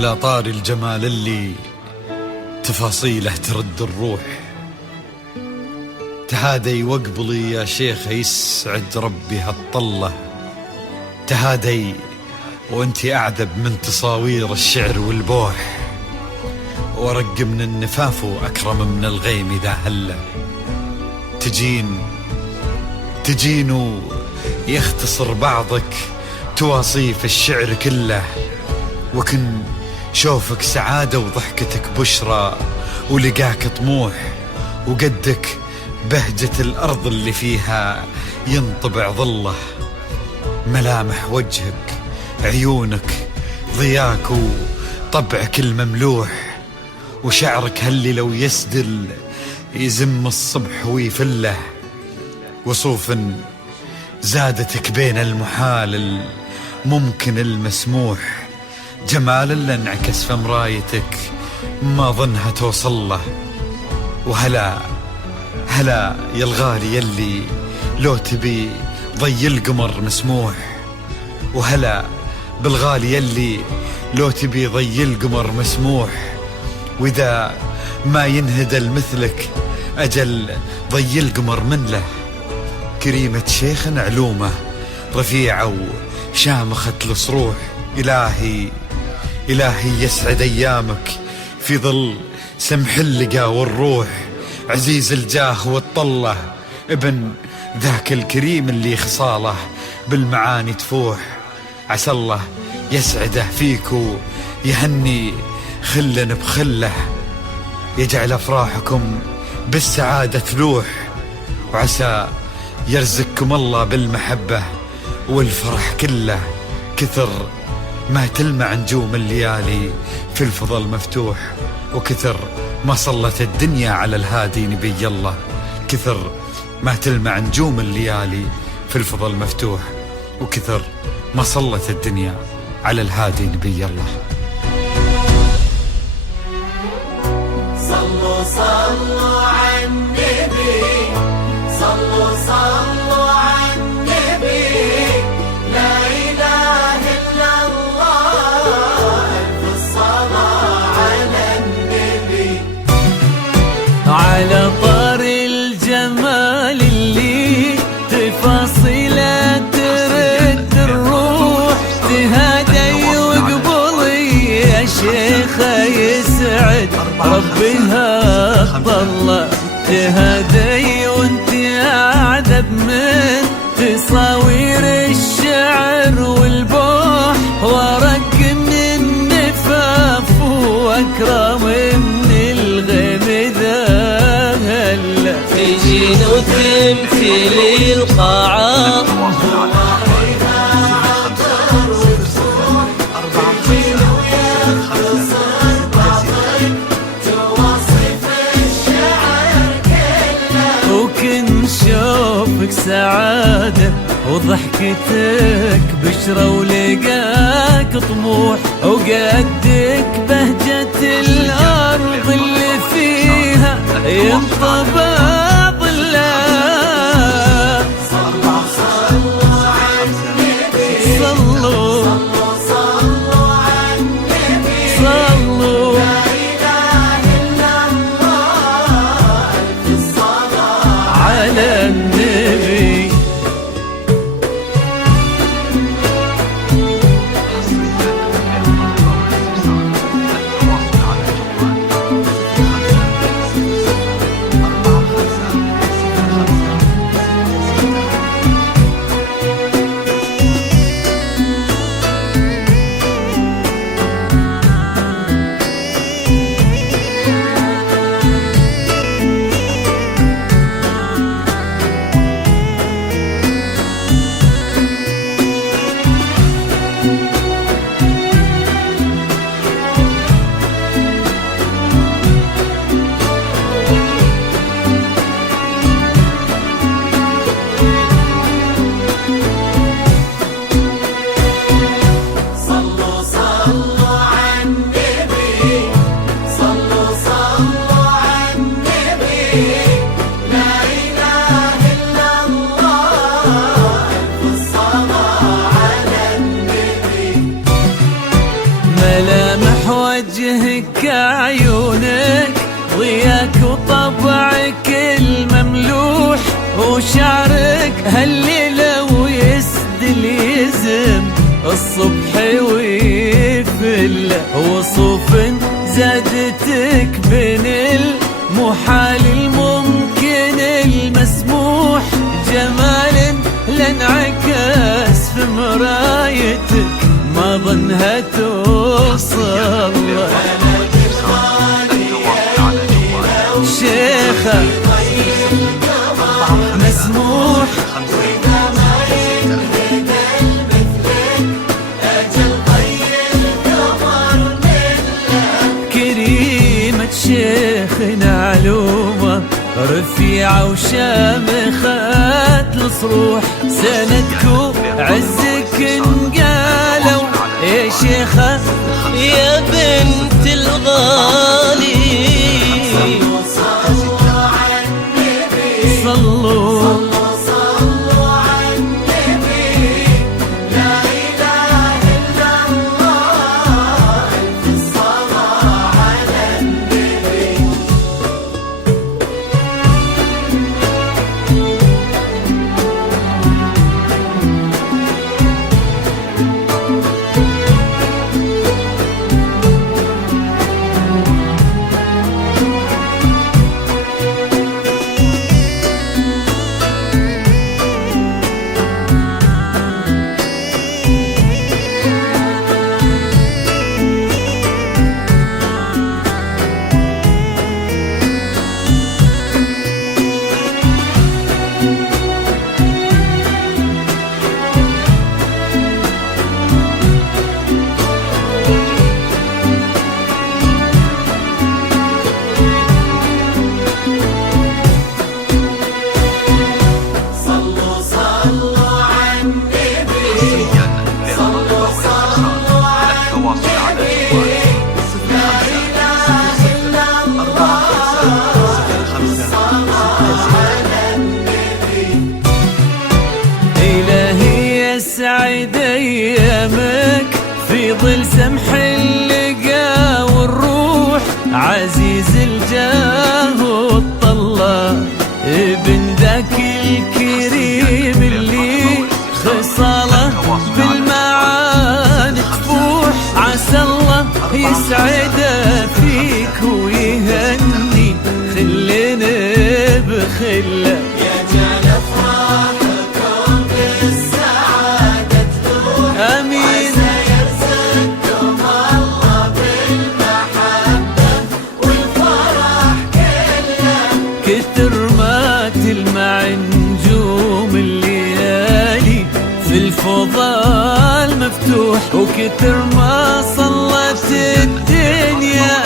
على طار الجمال اللي تفاصيله ترد الروح، تهادي واقبلي يا شيخ يسعد ربي هالطلة، تهادي وانتي أعذب من تصاوير الشعر والبوح، ورق من النفاف وأكرم من الغيم إذا هلا، تجين يختصر بعضك تواصيف الشعر كله، وكن شوفك سعادة وضحكتك بشرى، ولقاك طموح، وقدك بهجة الأرض اللي فيها ينطبع ظله، ملامح وجهك عيونك ضياك وطبعك المملوح، وشعرك هاللي لو يسدل يزم الصبح ويفله، وصوف زادتك بين المحال الممكن المسموح، جمال اللي انعكس في مرايتك ما ظنها توصل له، وهلا يا الغالي يلي لو تبي ضي القمر مسموح، وهلا بالغالي يلي لو تبي ضي القمر مسموح، وإذا ما ينهدل مثلك أجل ضي القمر من له، كريمة شيخ علومه رفيعة وشامخة الصروح، إلهي يسعد أيامك في ظل سمح اللقا والروح، عزيز الجاه والطلة ابن ذاك الكريم اللي خصاله بالمعاني تفوح، عسى الله يسعده فيك ويهني خلا بخله، يجعل أفراحكم بالسعادة تلوح، وعسى يرزقكم الله بالمحبة والفرح كله، كثر ما تلمع نجوم الليالي في الفضل مفتوح، وكثر ما صلت الدنيا على الهادي نبي الله، كثر ما تلمع نجوم الليالي في الفضل مفتوح، وكثر ما صلت الدنيا على الهادي نبي الله. صلوا صلوا على النبي، صلوا صلوا على النبي، لا إله إلا الله، ألف الصلاة على النبي. على طار الجمال اللي تفاصيله ترد الروح، تهادي وقبلي يا شيخ يسعد ربها الطلة، تهادي وانت أعذب من تصاوير الشعر والبوح، ورق من النفاف واكرم من الغيم ذا هلا، تجين وتمثلي القاعة شوفك سعادة وضحكتك بشرى، ولقاك طموح، وقدك بهجة الأرض اللي فيها ينطبع ظله. صلوا صلوا على النبي، صلوا صلوا على النبي، صلوا لا إله إلا الله، ألف الصلاة على النبي. وتك عيونك ضياك وطبعك المملوح وشعرك هالليلة ويسدل يزم الصبح ويفل وصوف زادتك بين المحال الممكن المسموح جمال لانعكس في مرايتك ما ظنها توصل شيخة مسموح كريمة شيخنا علومة رفيعة وشامخة الصروح سندكو عزك انقالوا يا شيخة يا بنت الغالي صلوا على النبي صلوا صلوا على النبي لا إله إلا الله ألف الصلاة على النبي سعيد ايامك في ظل سمح اللقا والروح عزيز الجاه والطلة ابن ذاك الكريم اللي خصاله بالمعاني تفوح عسى الله يسعده فيك ويهني خلنا بخله يا جال افراحكم بالسعادة تلوح امين سيرزقكم الله بالمحبة والفرح كله كتر ما تلمع نجوم الليالي في الفضاء المفتوح وكتر ما صلت الدنيا